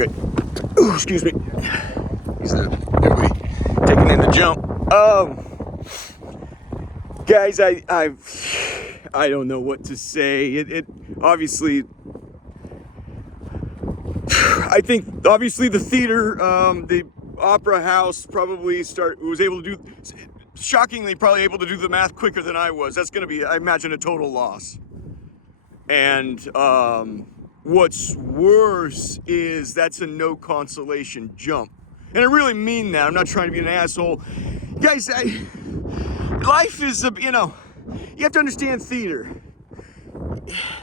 Okay. Ooh, excuse me. Everybody taking in the jump. Guys, I don't know what to say. It obviously, I think obviously the theater, the opera house probably was able to do, shockingly probably able to do the math quicker than I was. That's going to be, I imagine, a total loss. And what's worse is that's a no consolation jump. And I really mean that. I'm not trying to be an asshole. Guys, life is, you have to understand theater.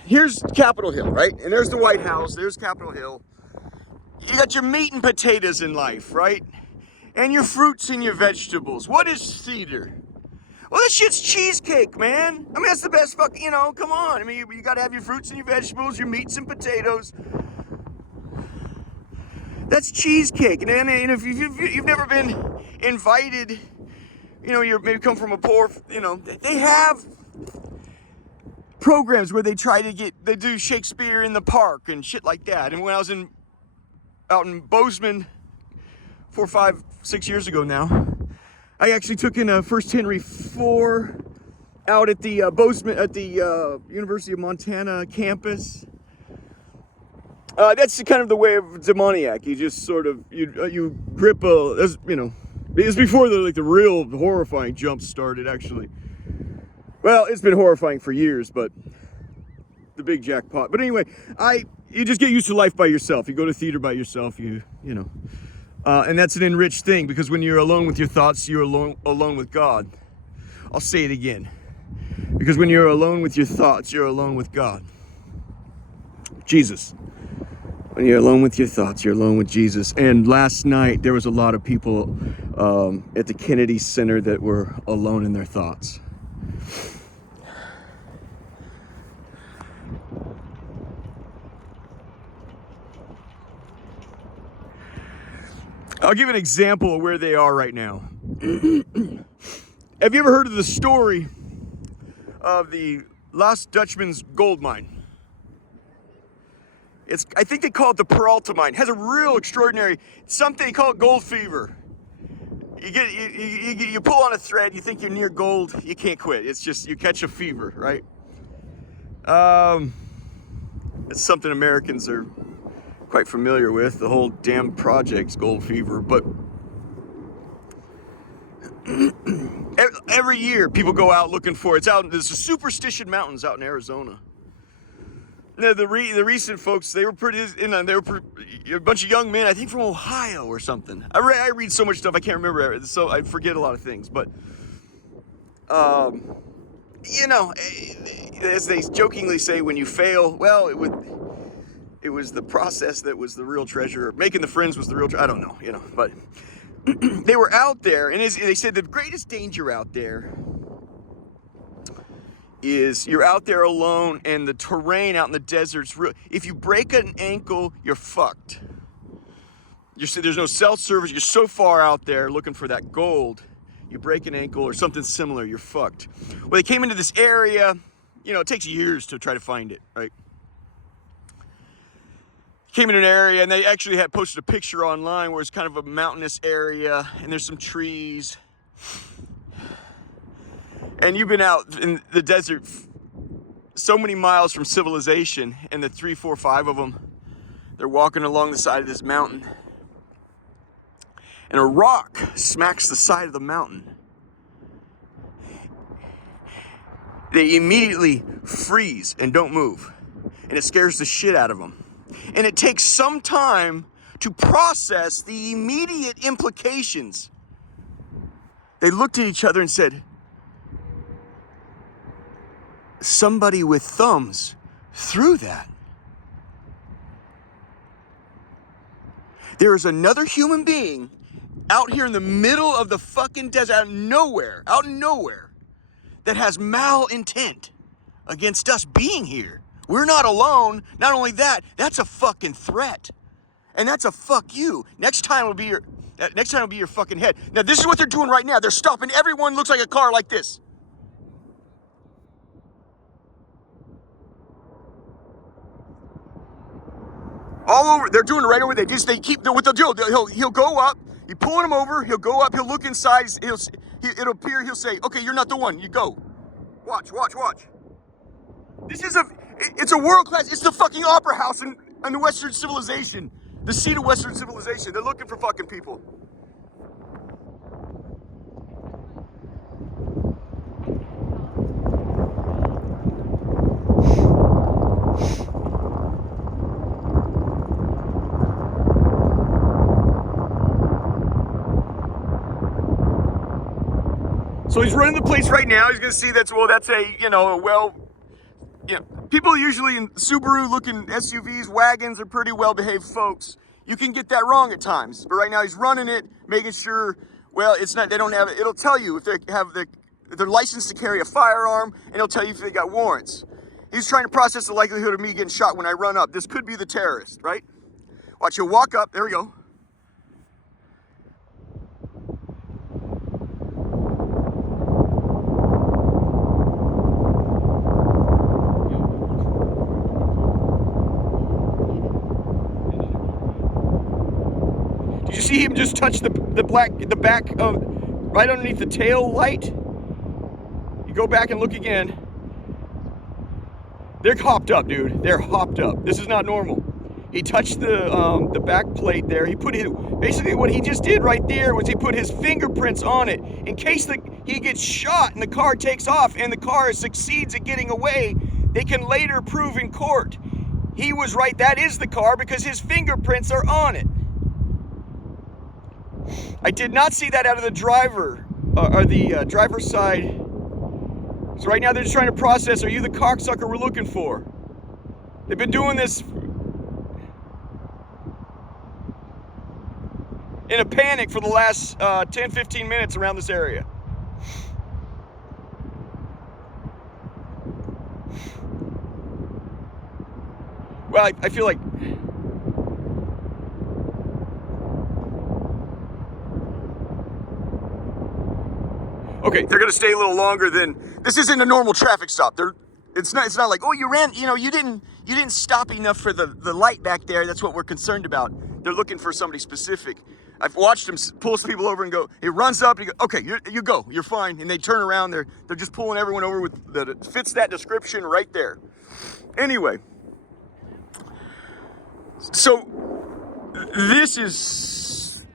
Here's Capitol Hill, right? And there's the White House, there's Capitol Hill. You got your meat and potatoes in life, right? And your fruits and your vegetables. What is theater? Well, this shit's cheesecake, man. I mean, that's the best fucking, come on. I mean, you gotta have your fruits and your vegetables, your meats and potatoes. That's cheesecake. And if you've never been invited, you maybe come from a poor, they have programs where they do Shakespeare in the Park and shit like that. And when I was out in Bozeman 4, 5, 6 years ago now, I actually took in a First Henry IV out at the Bozeman, at the University of Montana campus. That's kind of the way of demoniac. You just sort of, you grip it's before the real horrifying jumps started, actually. Well, it's been horrifying for years, but the big jackpot. But anyway, you just get used to life by yourself. You go to theater by yourself, and that's an enriched thing, because when you're alone with your thoughts, you're alone with God. I'll say it again. Because when you're alone with your thoughts, you're alone with God. Jesus. When you're alone with your thoughts, you're alone with Jesus. And last night, there was a lot of people at the Kennedy Center that were alone in their thoughts. I'll give an example of where they are right now. Have you ever heard of the story of the Lost Dutchman's gold mine? I think they call it the Peralta mine. It has a real extraordinary, something they call it gold fever. You pull on a thread, you think you're near gold, you can't quit. It's just, you catch a fever, right? It's something Americans are quite familiar with. The whole damn project's gold fever. But every year people go out looking for it. There's the Superstition Mountains out in Arizona. No, the recent folks, they were a bunch of young men, I think from Ohio or something. I read so much stuff I can't remember, so I forget a lot of things. But as they jokingly say, when you fail, well, it was the process that was the real treasure. Making the friends was the real treasure. I don't know, but they were out there, and they said the greatest danger out there is you're out there alone, and the terrain out in the desert's real. If you break an ankle, you're fucked. There's no cell service. You're so far out there looking for that gold. You break an ankle or something similar, you're fucked. Well, they came into this area. It takes years to try to find it, right? Came in an area, and they actually had posted a picture online where it's kind of a mountainous area, and there's some trees. And you've been out in the desert so many miles from civilization, and the 3, 4, 5 of them, they're walking along the side of this mountain, and a rock smacks the side of the mountain. They immediately freeze and don't move, and it scares the shit out of them. And it takes some time to process the immediate implications. They looked at each other and said, somebody with thumbs threw that. There is another human being out here in the middle of the fucking desert, out of nowhere, that has malintent against us being here. We're not alone. Not only that, that's a fucking threat. And that's a fuck you. Next time it'll be your fucking head. Now, this is what they're doing right now. They're stopping everyone. Looks like a car like this. All over. They're doing it right over there. They keep. What they'll do? He'll go up. You pulling him over. He'll go up. He'll look inside. It'll appear. He'll say, "Okay, you're not the one. You go." Watch. It's a world class. It's the fucking opera house in Western civilization. The seat of Western civilization. They're looking for fucking people. So he's running the place right now. He's gonna see that's people usually in Subaru looking SUVs, wagons are pretty well behaved folks. You can get that wrong at times, but right now he's running it, making sure, it's not, they don't have it. It'll tell you if they have they're licensed to carry a firearm, and it'll tell you if they got warrants. He's trying to process the likelihood of me getting shot when I run up. This could be the terrorist, right? Watch, he'll walk up, there we go. Did you see him just touch the back of, right underneath the tail light? You go back and look again. They're hopped up, dude. They're hopped up. This is not normal. He touched the back plate there. Basically what he just did right there was he put his fingerprints on it in case he gets shot and the car takes off and the car succeeds at getting away. They can later prove in court he was right. That is the car because his fingerprints are on it. I did not see that out of the driver or the driver's side. So right now they're just trying to process, are you the cocksucker we're looking for? They've been doing this in a panic for the last 10-15 minutes around this area. Well, I feel like okay, they're gonna stay a little longer than this. Isn't a normal traffic stop. It's not like, oh, you ran, you didn't stop enough for the light back there. That's what we're concerned about. They're looking for somebody specific. I've watched him pull people over and go. He runs up. And he goes, okay, you go. You're fine. And they turn around. They're just pulling everyone over with that fits that description right there. Anyway, so this is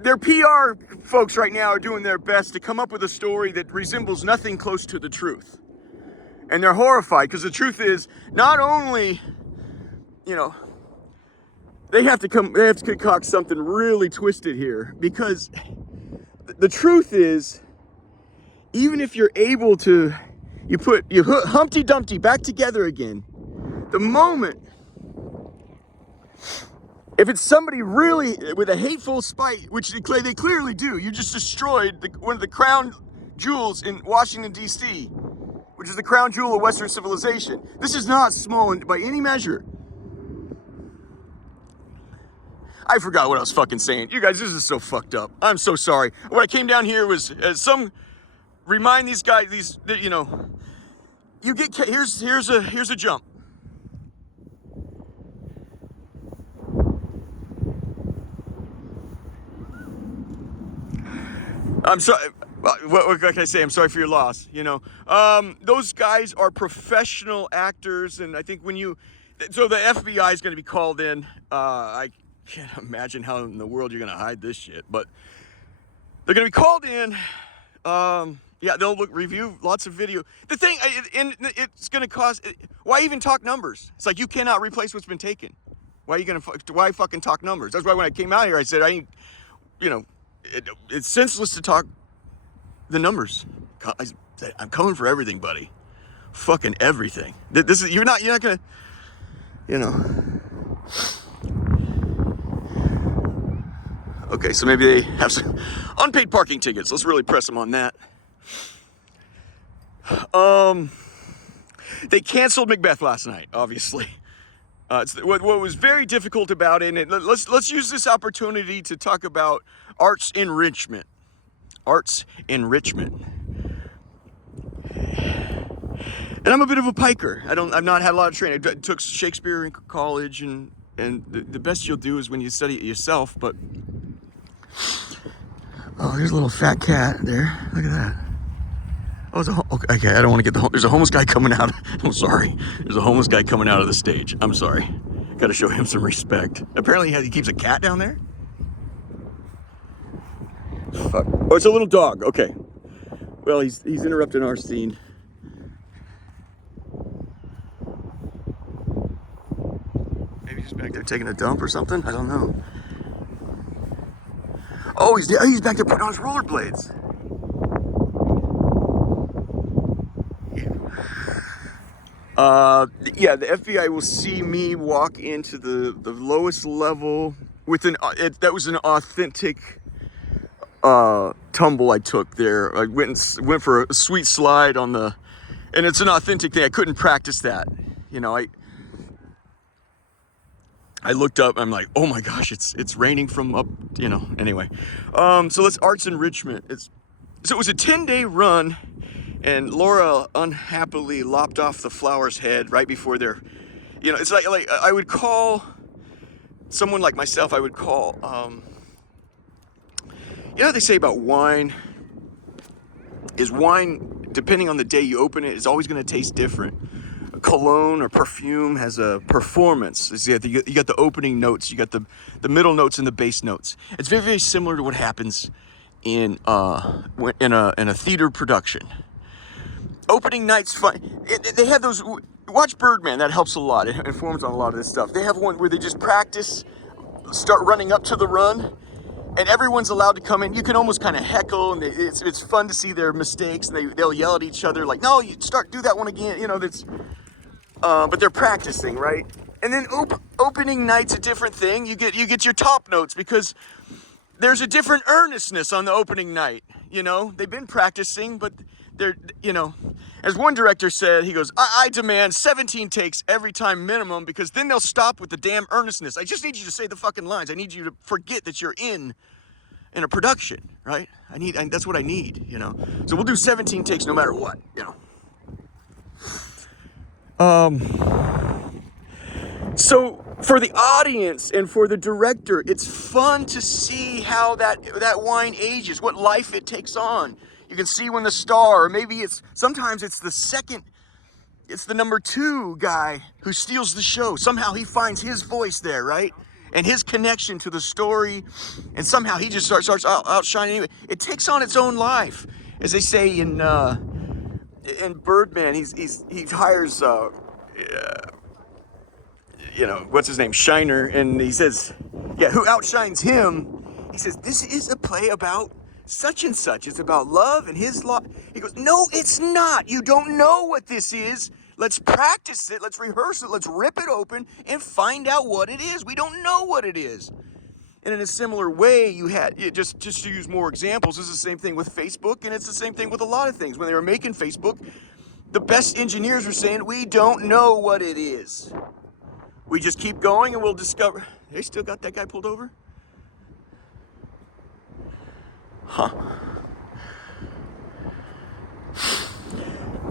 their PR folks right now are doing their best to come up with a story that resembles nothing close to the truth. And they're horrified because the truth is not only, they have to concoct something really twisted here, because the truth is, even if you're able to, you put Humpty Dumpty back together again, the moment, if it's somebody really with a hateful spite, which they clearly do, you just destroyed one of the crown jewels in Washington, D.C., which is the crown jewel of Western civilization. This is not small by any measure. I forgot what I was fucking saying. You guys, this is so fucked up. I'm so sorry. What I came down here was remind these guys, you get, here's a jump. I'm sorry. What can I say? I'm sorry for your loss. Those guys are professional actors, and I think so the FBI is going to be called in. I can't imagine how in the world you're going to hide this shit, but they're going to be called in. Yeah, they'll review lots of video. The thing, and it's going to cost. Why even talk numbers? It's like you cannot replace what's been taken. Why fucking talk numbers? That's why when I came out here, I said it's senseless to talk the numbers. I'm coming for everything, buddy. Fucking everything. You're not gonna, Okay, so maybe they have some unpaid parking tickets. Let's really press them on that. They canceled Macbeth last night, obviously. What was very difficult about it, and let's use this opportunity to talk about arts enrichment. Arts enrichment. And I'm a bit of a piker. I've not had a lot of training. I took Shakespeare in college, and the best you'll do is when you study it yourself. But oh, there's a little fat cat there. Look at that. Oh, it's okay. I don't want to get there's a homeless guy coming out. I'm sorry. There's a homeless guy coming out of the stage. I'm sorry. Got to show him some respect. Apparently, he keeps a cat down there. Fuck. Oh, it's a little dog. Okay. Well, he's interrupting our scene. Maybe he's back there taking a dump or something. I don't know. Oh, he's back there putting on his rollerblades. Yeah, the FBI will see me walk into the lowest level with that was an authentic tumble I took there. I went for a sweet slide on and it's an authentic thing. I couldn't practice that. You know, I looked up, I'm like, oh my gosh, it's raining from up, you know, anyway. So let's arts enrichment. So it was a 10-day run, and Laura unhappily lopped off the flower's head right before you know, it's like I would call someone like myself, I would call, you know what they say about wine? Is wine, depending on the day you open it, is always going to taste different. Cologne or perfume has a performance. You got the opening notes, you got the middle notes and the base notes. It's very, very similar to what happens in a theater production. Opening night's fun. They have those. Watch Birdman. That helps a lot. It informs on a lot of this stuff. They have one where they just practice, start running up to the run, and everyone's allowed to come in. You can almost kind of heckle, and it's fun to see their mistakes. And they'll yell at each other like, "No, you do that one again." You know, but they're practicing, right? And then opening night's a different thing. You get your top notes because there's a different earnestness on the opening night. You know, they've been practicing, but they're, you know, as one director said, he goes, I demand 17 takes every time minimum, because then they'll stop with the damn earnestness. I just need you to say the fucking lines. I need you to forget that you're in a production, right? That's what I need, you know? So we'll do 17 takes no matter what, you know? So for the audience and for the director, it's fun to see how that wine ages, what life it takes on. You can see when the star, or maybe sometimes it's the number 2 guy who steals the show. Somehow he finds his voice there, right? And his connection to the story, and somehow he just starts outshining. It takes on its own life. As they say in Birdman, he hires, you know, what's his name, Shiner, and he says, yeah, who outshines him? He says, this is a play about such and such. It's about love and his love. He goes, no, it's not. You don't know what this is. Let's practice it. Let's rehearse it. Let's rip it open and find out what it is. We don't know what it is. And in a similar way, just to use more examples, it's the same thing with Facebook, and it's the same thing with a lot of things. When they were making Facebook, the best engineers were saying, we don't know what it is. We just keep going and we'll discover. They still got that guy pulled over? Huh.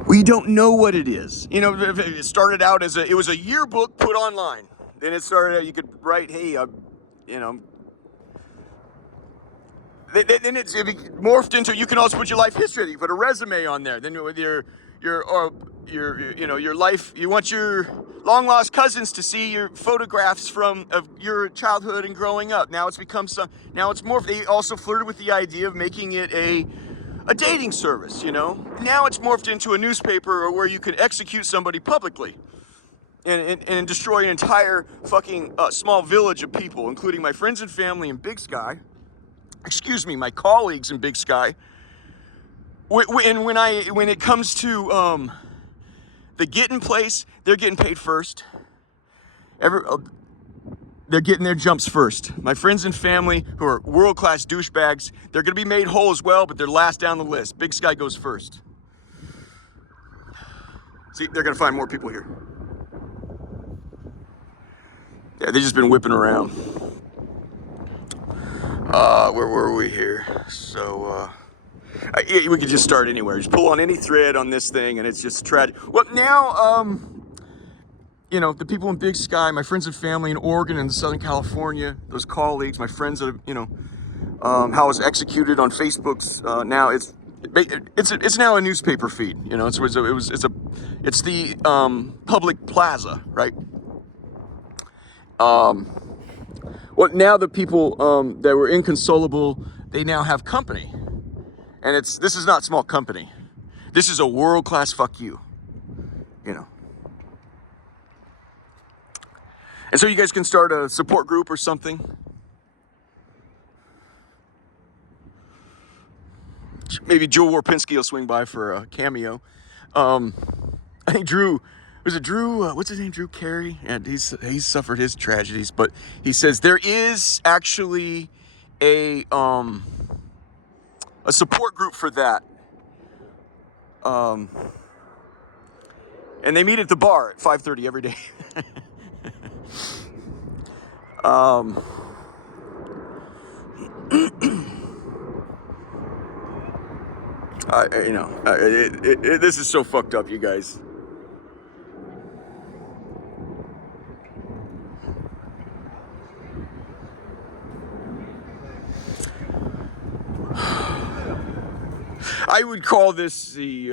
We don't know what it is. You know, it started out it was a yearbook put online. Then it started out, you could write, hey, you know. Then it morphed into, you can also put your life history. You put a resume on there. Then with your life, you want your long lost cousins to see your photographs of your childhood and growing up. Now it's become now it's more. They also flirted with the idea of making it a dating service, you know. Now it's morphed into a newspaper, or where you can execute somebody publicly and destroy an entire fucking small village of people, including my friends and family in Big Sky. Excuse me, my colleagues in Big Sky. And when it comes to the getting place, they're getting paid first. They're getting their jumps first. My friends and family who are world-class douchebags, they're gonna be made whole as well, but they're last down the list. Big Sky goes first. See, they're gonna find more people here. Yeah, they've just been whipping around. Where were we here? So, We could just start anywhere. Just pull on any thread on this thing, and it's just tragic. Well, now, you know, the people in Big Sky, my friends and family in Oregon and Southern California, those colleagues, my friends that, you know, how it was executed on Facebook's now it's now a newspaper feed. You know, it's the public plaza, right? Well, now the people that were inconsolable, they now have company, and this is not small company. This is a world-class fuck you, you know. And so you guys can start a support group or something. Maybe Joe Warpinski will swing by for a cameo. I think Drew, was it Drew? What's his name? Drew Carey, and he's suffered his tragedies. But he says there is actually a support group for that. And they meet at the bar at 5:30 every day. You know, this is so fucked up, you guys. I would call this the,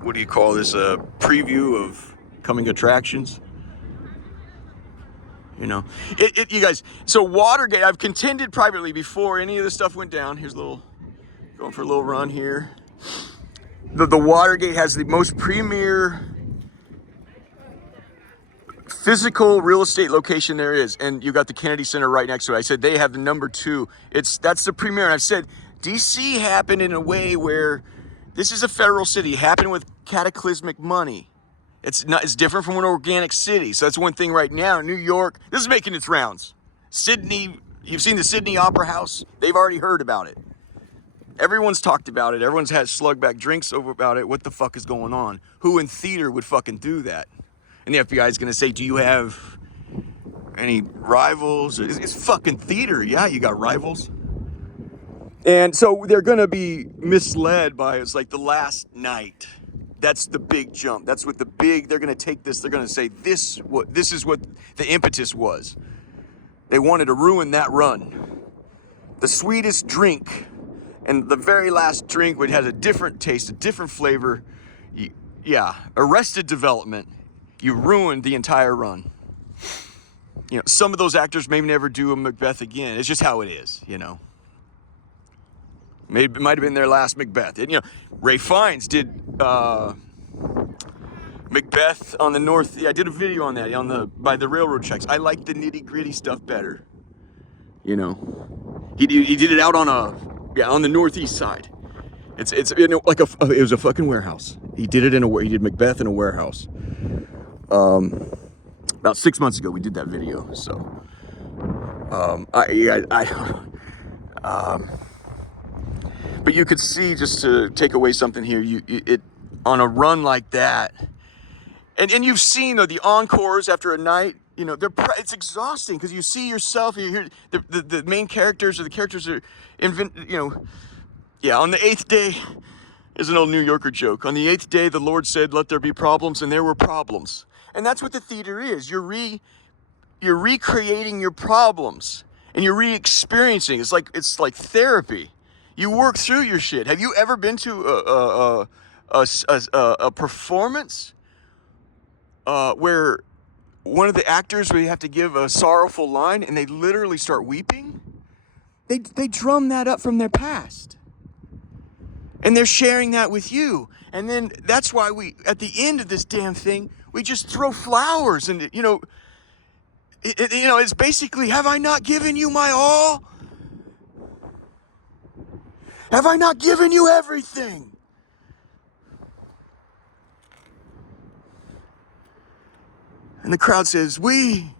what do you call this? A preview of coming attractions. You know, you guys, so Watergate, I've contended privately before any of this stuff went down. Here's going for a little run here. The Watergate has the most premier physical real estate location there is. And you got the Kennedy Center right next to it. I said they have the number 2. That's the premier. And I've said, DC happened in a way where this is a federal city. It happened with cataclysmic money. It's different from an organic city. So that's one thing right now. New York, this is making its rounds. Sydney, you've seen the Sydney Opera House. They've already heard about it. Everyone's talked about it. Everyone's had slugback drinks over about it. What the fuck is going on? Who in theater would fucking do that? And the FBI is going to say, do you have any rivals? It's fucking theater. Yeah, you got rivals. And so they're going to be misled by, it's like the last night. That's the big jump. That's what they're going to take this. They're going to say this is what the impetus was. They wanted to ruin that run. The sweetest drink and the very last drink, which has a different taste, a different flavor. Yeah, Arrested Development. You ruined the entire run. You know, some of those actors may never do a Macbeth again. It's just how it is, you know. Maybe it might have been their last Macbeth. And, you know, Ray Fiennes did Macbeth on the North. Yeah, I did a video on that by the railroad tracks. I like the nitty gritty stuff better. You know, he did it out on the northeast side. It's you know, like it was a fucking warehouse. He did Macbeth in a warehouse. About 6 months ago we did that video. So but you could see, just to take away something here, it on a run like that, and you've seen the encores after a night. You know, it's exhausting because you see yourself. You hear the main characters, or the characters are you know, yeah. On the 8th day is an old New Yorker joke. On the 8th day, the Lord said, "Let there be problems," and there were problems. And that's what the theater is. You're recreating your problems, and you're re-experiencing. It's like therapy. You work through your shit. Have you ever been to a performance where one of the actors, where you have to give a sorrowful line and they literally start weeping? They drum that up from their past, and they're sharing that with you. And then that's why at the end of this damn thing, we just throw flowers, and you know, it's basically, have I not given you my all? Have I not given you everything? And the crowd says, we